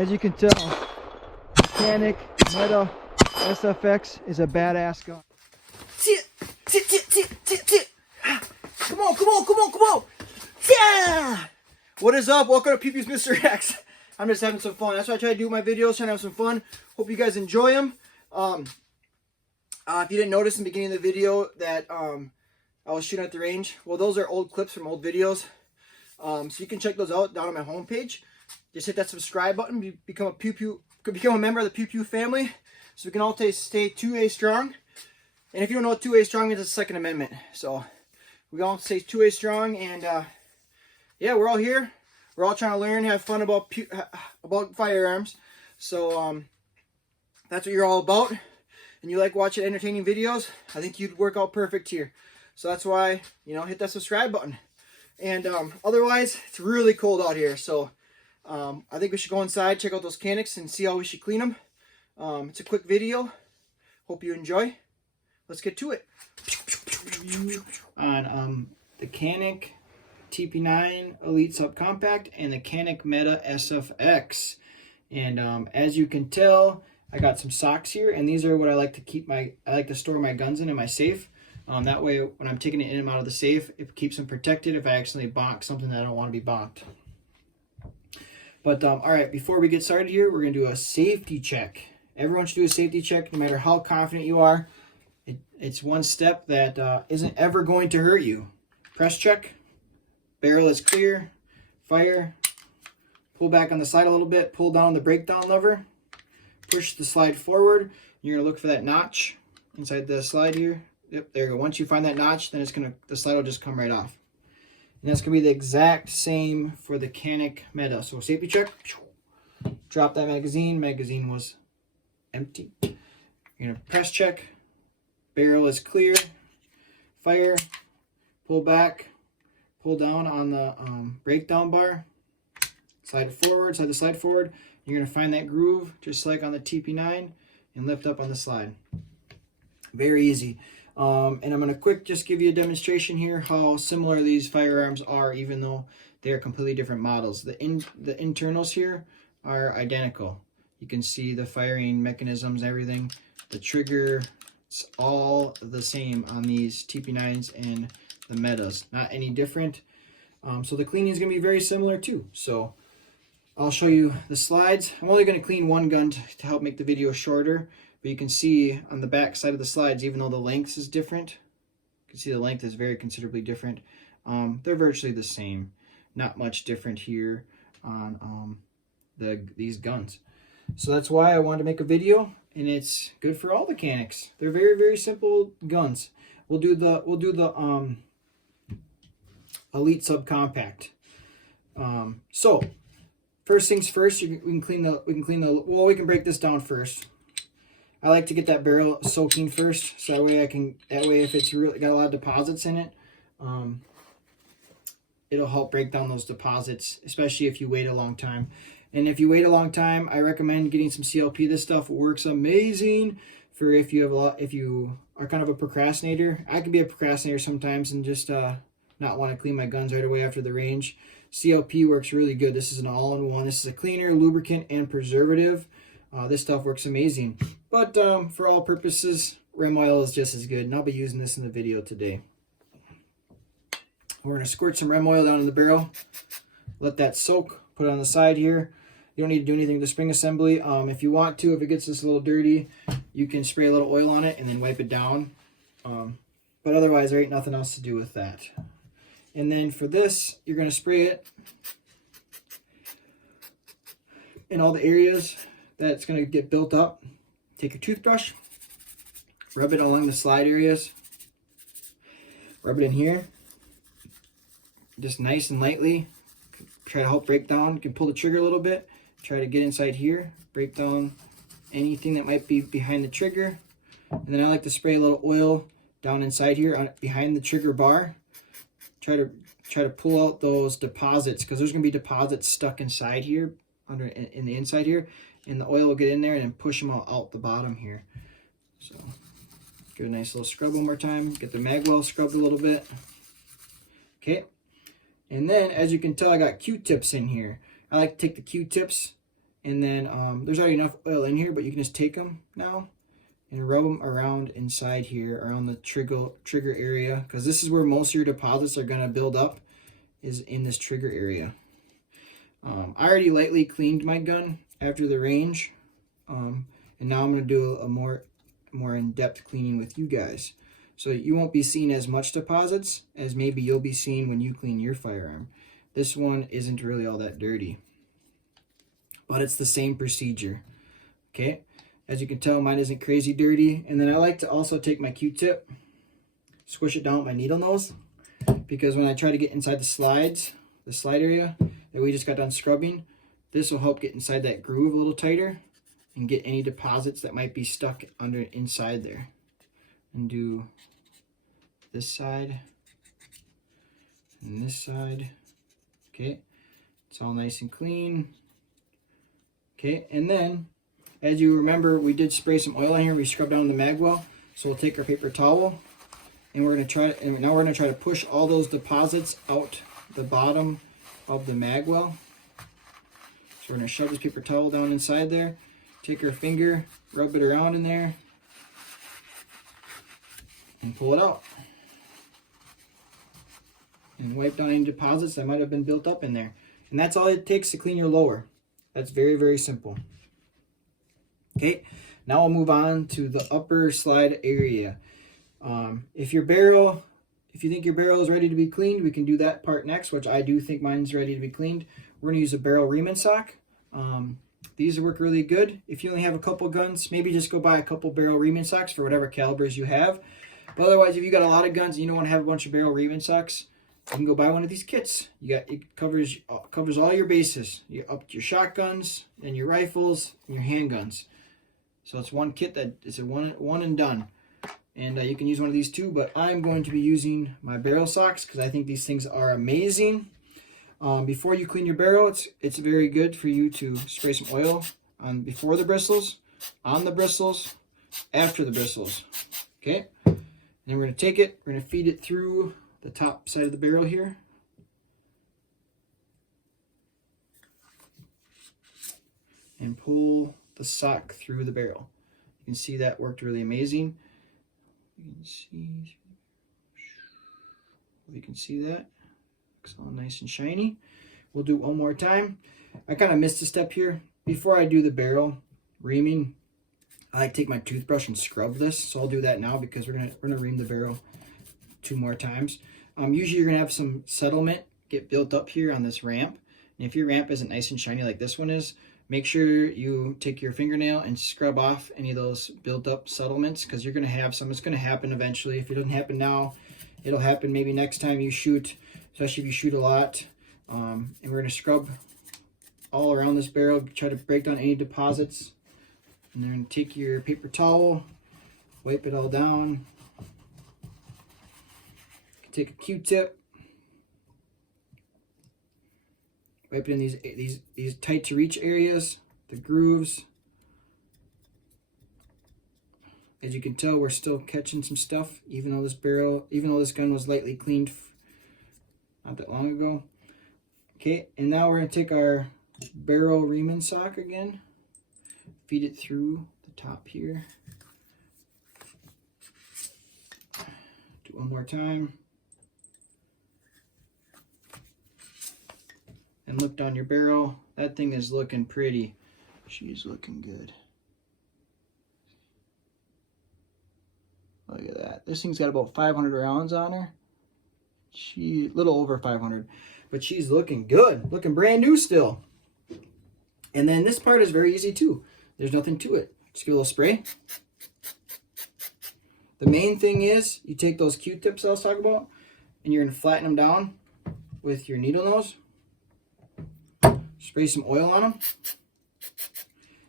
As you can tell, CANIK Mete SFX is a badass gun. Come on, come on, come on, come on. Yeah! What is up? Welcome to PewpewswithMr.X. I'm just having some fun. That's why I try to do my videos, trying to have some fun. Hope you guys enjoy them. If you didn't notice in the beginning of the video that I was shooting at the range, well, those are old clips from old videos. So you can check those out down on my homepage. Just hit that subscribe button, become a member of the Pew Pew family, so we can all stay 2A strong. And if you don't know what 2A strong means, it's the Second Amendment. So we all stay 2A strong, and yeah, we're all here. We're all trying to learn, have fun about firearms. So that's what you're all about. And you like watching entertaining videos, I think you'd work out perfect here. So that's why, you know, hit that subscribe button. And otherwise, it's really cold out here. So I think we should go inside, check out those CANIK'S, and see how we should clean them. It's a quick video. Hope you enjoy. Let's get to it. On the CANIK TP9 Elite Subcompact and the CANIK Mete SFX. And as you can tell, I got some socks here, and these are what I like to keep I like to store my guns in my safe. That way, when I'm taking it in and out of the safe, it keeps them protected if I accidentally bonk something that I don't want to be bonked. But all right, before we get started here, we're gonna do a safety check. Everyone should do a safety check, no matter how confident you are. It's one step that isn't ever going to hurt you. Press check. Barrel is clear. Fire. Pull back on the side a little bit. Pull down the breakdown lever. Push the slide forward. You're gonna look for that notch inside the slide here. Yep, there you go. Once you find that notch, then the slide will just come right off. And that's gonna be the exact same for the CANIK Mete. So safety check. Drop that magazine. Magazine was empty. You're gonna press check. Barrel is clear. Fire. Pull back. Pull down on the breakdown bar. Slide forward. Slide the slide forward. You're gonna find that groove just like on the TP9 and lift up on the slide. Very easy. And I'm going to just give you a demonstration here how similar these firearms are, even though they are completely different models. The internals here are identical. You can see the firing mechanisms, everything. The trigger, it's all the same on these TP9s and the Metes. Not any different. So the cleaning is going to be very similar too. So I'll show you the slides. I'm only going to clean one gun to help make the video shorter. But you can see on the back side of the slides, even though the length is different, you can see the length is very considerably different. They're virtually the same. Not much different here on these guns. So that's why I wanted to make a video, and it's good for all the CANIK'S. They're very, very simple guns. We'll do the Elite Subcompact. So first things first, we can break this down first. I like to get that barrel soaking first, so that way if it's really got a lot of deposits in it, it'll help break down those deposits, especially if you wait a long time. And if you wait a long time, I recommend getting some CLP. This stuff works amazing for if you are kind of a procrastinator. I can be a procrastinator sometimes and just not want to clean my guns right away after the range. CLP works really good. This is an all-in-one. This is a cleaner, lubricant, and preservative. This stuff works amazing. But for all purposes, rim oil is just as good, and I'll be using this in the video today. We're going to squirt some rim oil down in the barrel. Let that soak. Put it on the side here. You don't need to do anything with the spring assembly. If you want to, if it gets this a little dirty, you can spray a little oil on it and then wipe it down. But otherwise, there ain't nothing else to do with that. And then for this, you're going to spray it in all the areas that's going to get built up. Take your toothbrush, rub it along the slide areas, rub it in here, just nice and lightly. Try to help break down. You can pull the trigger a little bit, try to get inside here, break down anything that might be behind the trigger. And then I like to spray a little oil down inside here behind the trigger bar. Try to pull out those deposits, because there's going to be deposits stuck inside here, in the inside here. And the oil will get in there and then push them all out the bottom here. So give it a nice little scrub one more time. Get the mag well scrubbed a little bit. Okay. And then, as you can tell, I got Q-tips in here. I like to take the Q-tips And then there's already enough oil in here, but you can just take them now and rub them around inside here, around the trigger area, because this is where most of your deposits are going to build up, is in this trigger area. I already lightly cleaned my gun after the range, and now I'm going to do a more in-depth cleaning with you guys. So you won't be seeing as much deposits as maybe you'll be seeing when you clean your firearm. This one isn't really all that dirty, but it's the same procedure. Okay, as you can tell, mine isn't crazy dirty. And then I like to also take my Q-tip, squish it down with my needle nose, because when I try to get inside the slide area that we just got done scrubbing, this will help get inside that groove a little tighter and get any deposits that might be stuck inside there. And do this side and this side. Okay, it's all nice and clean. Okay, and then as you remember, we did spray some oil in here. We scrubbed down the mag well. So we'll take our paper towel and we're gonna try to push all those deposits out the bottom of the mag well. So we're gonna shove this paper towel down inside there. Take our finger, rub it around in there, and pull it out. And wipe down any deposits that might have been built up in there. And that's all it takes to clean your lower. That's very, very simple. Okay, now we'll move on to the upper slide area. If you think your barrel is ready to be cleaned, we can do that part next, which I do think mine's ready to be cleaned. We're gonna use a barrel ream and sock. These work really good. If you only have a couple guns, maybe just go buy a couple barrel ream and socks for whatever calibers you have. But otherwise, if you got a lot of guns and you don't want to have a bunch of barrel ream and socks, you can go buy one of these kits. It covers all your bases. You up your shotguns and your rifles and your handguns. So it's one kit that is a one and done. And you can use one of these too, but I'm going to be using my barrel socks because I think these things are amazing. Before you clean your barrel, it's very good for you to spray some oil on before the bristles, on the bristles, after the bristles. Okay? Then we're going to take it, we're going to feed it through the top side of the barrel here. And pull the sock through the barrel. You can see that worked really amazing. You can see that. Looks all nice and shiny. We'll do it one more time. I kind of missed a step here. Before I do the barrel reaming, I like to take my toothbrush and scrub this. So I'll do that now because we're gonna ream the barrel 2 more times. Usually you're gonna have some settlement get built up here on this ramp. And if your ramp isn't nice and shiny like this one is, make sure you take your fingernail and scrub off any of those built up settlements, because you're gonna have some. It's gonna happen eventually. If it doesn't happen now, it'll happen maybe next time you shoot, especially if you shoot a lot. And we're gonna scrub all around this barrel, try to break down any deposits. And then take your paper towel, wipe it all down. Take a Q-tip, wipe it in these tight to reach areas, the grooves. As you can tell, we're still catching some stuff, even though this gun was lightly cleaned not that long ago. Okay, and now we're gonna take our barrel ream and sock again. Feed it through the top here. Do one more time. And look down your barrel. That thing is looking pretty. She's looking good. Look at that. This thing's got about 500 rounds on her. Little over 500. But she's looking good. Looking brand new still. And then this part is very easy too. There's nothing to it. Just give a little spray. The main thing is you take those Q-tips I was talking about and you're going to flatten them down with your needle nose. Spray some oil on them.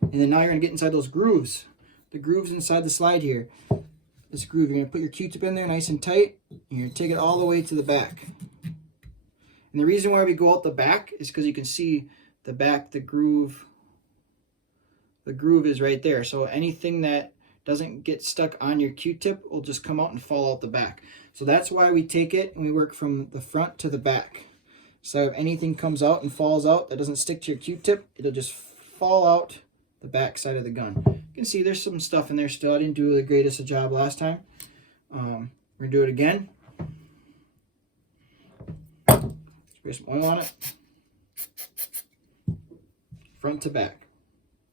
And then now you're going to get inside those grooves. The grooves inside the slide here. This groove, you're going to put your Q-tip in there nice and tight. And you're going to take it all the way to the back. And the reason why we go out the back is because you can see the back, the groove is right there. So anything that doesn't get stuck on your Q-tip will just come out and fall out the back. So that's why we take it and we work from the front to the back. So if anything comes out and falls out that doesn't stick to your Q-tip, it'll just fall out the back side of the gun. You can see there's some stuff in there still. I didn't do the greatest a job last time. We're gonna do it again. Spray some oil on it. Front to back.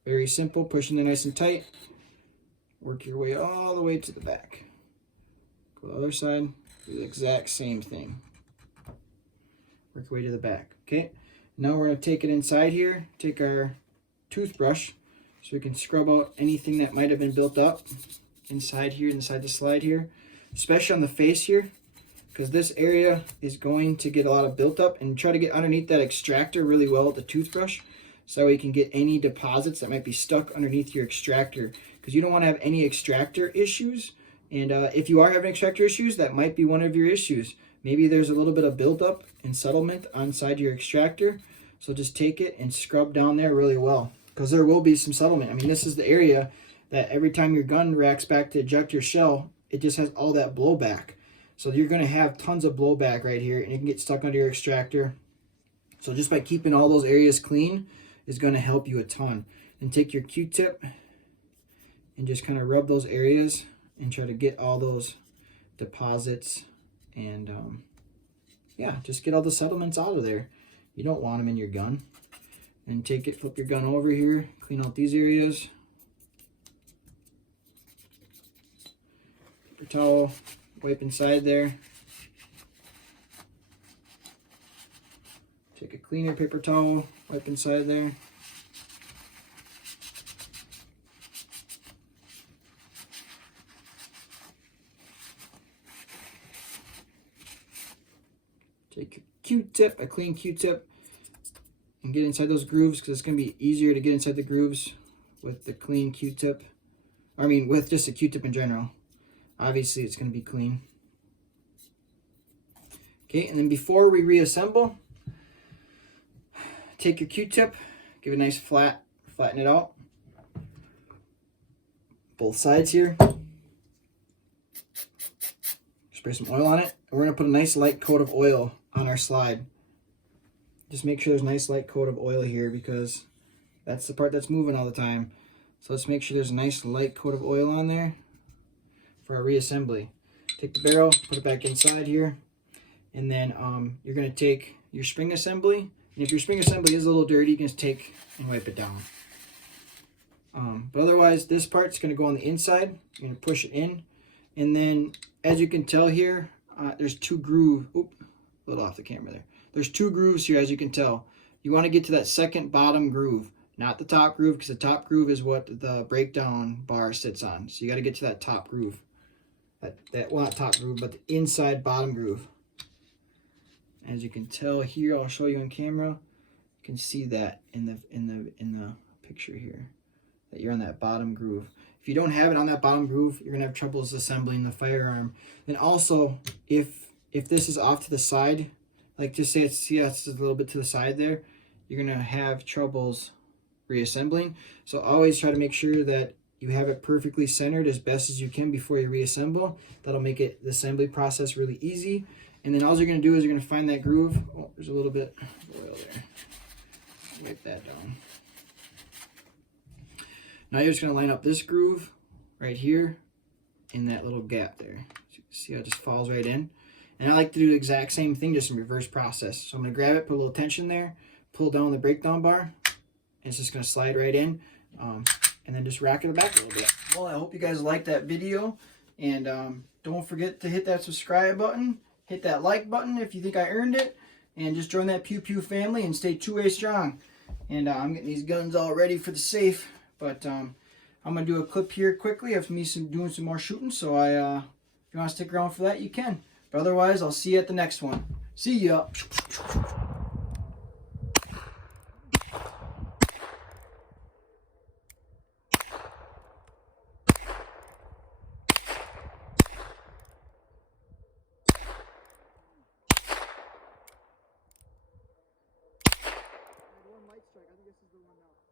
Very simple, pushing it nice and tight. Work your way all the way to the back. Go to the other side, do the exact same thing. Work your way to the back, okay? Now we're gonna take it inside here, take our toothbrush, so we can scrub out anything that might have been built up inside here, inside the slide here, especially on the face here, because this area is going to get a lot of built up, and try to get underneath that extractor really well with the toothbrush, so we can get any deposits that might be stuck underneath your extractor, because you don't want to have any extractor issues. And if you are having extractor issues, that might be one of your issues. Maybe there's a little bit of buildup and settlement inside your extractor, so just take it and scrub down there really well, because there will be some settlement. I mean, this is the area that every time your gun racks back to eject your shell, it just has all that blowback. So you're going to have tons of blowback right here, and it can get stuck under your extractor. So just by keeping all those areas clean is going to help you a ton. And take your Q-tip and just kind of rub those areas and try to get all those deposits, and yeah, just get all the settlements out of there. You don't want them in your gun. And take it, flip your gun over here, clean out these areas. Paper towel, wipe inside there. Take a cleaner paper towel, wipe inside there. Take your Q-tip, a clean Q-tip, and get inside those grooves, because it's going to be easier to get inside the grooves with the clean Q-tip. I mean, with just a Q-tip in general. Obviously, it's going to be clean. Okay, and then before we reassemble, take your Q-tip, give it a nice flatten it out. Both sides here. Spray some oil on it. And we're going to put a nice light coat of oil on our slide. Just make sure there's a nice light coat of oil here, because that's the part that's moving all the time. So let's make sure there's a nice light coat of oil on there for our reassembly. Take the barrel, put it back inside here, and then you're going to take your spring assembly. And if your spring assembly is a little dirty, you can just take and wipe it down. But otherwise, this part's going to go on the inside. You're going to push it in, and then as you can tell here, there's two grooves. Oop, a little off the camera there. There's two grooves here, as you can tell. You want to get to that second bottom groove, not the top groove, because the top groove is what the breakdown bar sits on. So you got to get to that top groove. Well, not top groove, but the inside bottom groove. As you can tell here, I'll show you on camera. You can see that in the picture here, that you're on that bottom groove. If you don't have it on that bottom groove, you're gonna have troubles assembling the firearm. And also, if this is off to the side, like just say it's a little bit to the side there, you're gonna have troubles reassembling. So always try to make sure that you have it perfectly centered as best as you can before you reassemble. That'll make the assembly process really easy. And then all you're gonna do is you're gonna find that groove. Oh, there's a little bit of oil there. Wipe that down. Now you're just gonna line up this groove right here in that little gap there. So you can see how it just falls right in. And I like to do the exact same thing, just in reverse process. So I'm gonna grab it, put a little tension there, pull down the breakdown bar, and it's just gonna slide right in. And then just rack it back a little bit. Well, I hope you guys liked that video, and don't forget to hit that subscribe button, hit that like button if you think I earned it, and just join that Pew Pew family and stay 2A strong. And I'm getting these guns all ready for the safe, but I'm gonna do a clip here quickly of me doing some more shooting. So if you want to stick around for that, you can. But otherwise, I'll see you at the next one. See ya. Light strike. I think this is the one now.